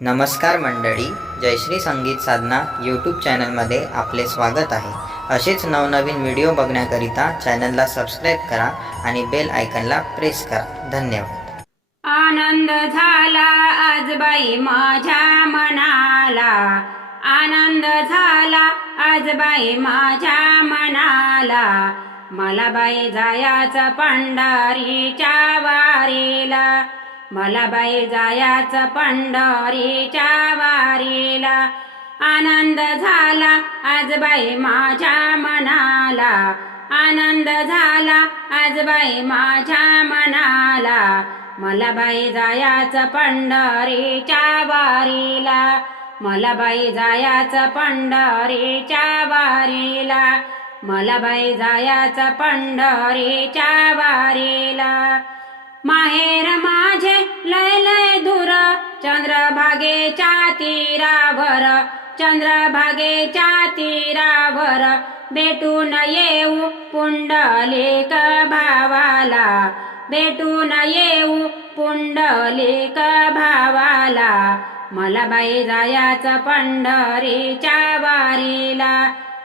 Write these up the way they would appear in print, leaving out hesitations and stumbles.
नमस्कार मंडळी, जयश्री संगीत साधना यूट्यूब चॅनलमध्ये आपले स्वागत आहे। असेच नवनवीन व्हिडिओ बघण्याकरिता चॅनलला सबस्क्राईब करा आणि बेल आयकॉनला प्रेस करा। धन्यवाद। आनंद झाला आज बाई माझ्या मनाला, आनंद झाला आज बाई माझ्या मनाला। मला बाई जायाचं पंढरीच्या वारीला, मला बाई जायाचं पंढरीच्या वारीला। आनंद झाला आज बाई माझ्या मनाला, आनंद झाला आज बाई माझ्या मनाला। मला बाई जायाचं पंढरीच्या वारीला, मला बाई जायाचं पंढरीच्या वारीला, मला बाई जायाचं पंढरीच्या वारीला। माहेर माझे लय लय दूर, चंद्रभागेच्या तीरावर, चंद्रभागेच्या तीरावर। भेटून येऊ पुंडलिक भावाला, भेटून येऊ पुंडलिक भावाला। मला बाई जायाचं पंढरीच्या वारीला,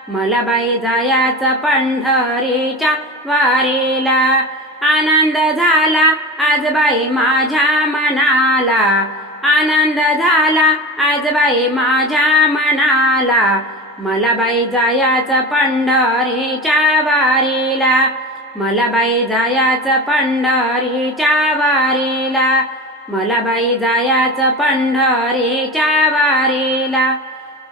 मला बाई जायाचं पंढरीच्या वारीला। आनंद झाला आज बाई माझ्या मनाला, आनंद झाला आज बाई माझ्या मनाला। मला बाई जायाचं पंढरीच्या वारीला, मला बाई जायाचं पंढरीच्या वारीला, मला बाई जायाचं पंढरीच्या वारीला।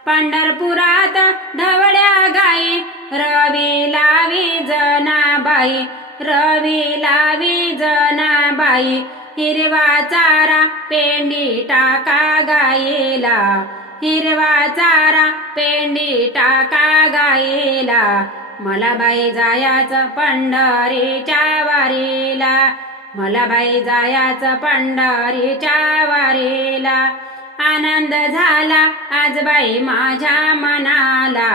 पंढरपुरात ढवळ्या गाई, रवी लावी जनाबाई, रवी लावी जनाबाई। हिरवा चारा पेंडी टाका गाईला, हिरवा चारा पेंडी टाका गाईला। मला बाई जायाचं पंढरीच्या वारीला, मला बाई जायाचं पंढरीच्या वारीला। आनंद झाला आज बाई माझ्या मनाला,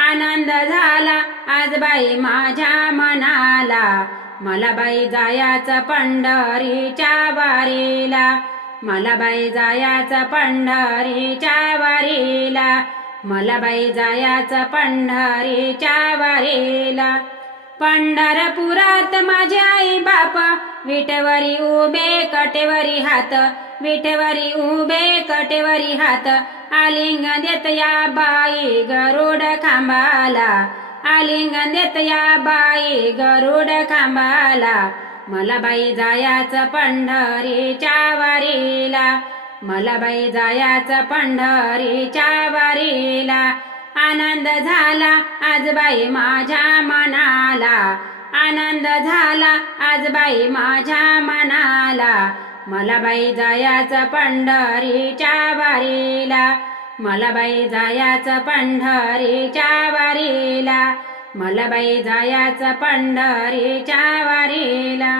आनंद झाला आज बाई माझ्या मनाला। मला बाई जायाचं पंढरीच्या वारीला, मला बाई जायाचं पंढरीच्या वारीला, मला बाई जायाचं पंढरीच्या वारीला। पंढरपुरात माझे आई बाप, विटेवरी उभे कटेवरी हात, विटेवरी उभे कटेवरी हात। आलिंगन देत या बाई गरुड खांबाला, आलिंगन देत या बाई गरुड खांबाला। मला बाई जायाचं पंढरीच्या वारीला, मला बाई जायाचं पंढरीच्या वारीला। आनंद झाला आज बाई माझ्या मनाला, आनंद झाला आज बाई माझ्या मनाला। मला बाई जायाचं पंढरीच्या वारीला, मला बाई जायाचं पंढरीच्या वारीला, मला बाई जायाचं पंढरीच्या वारीला।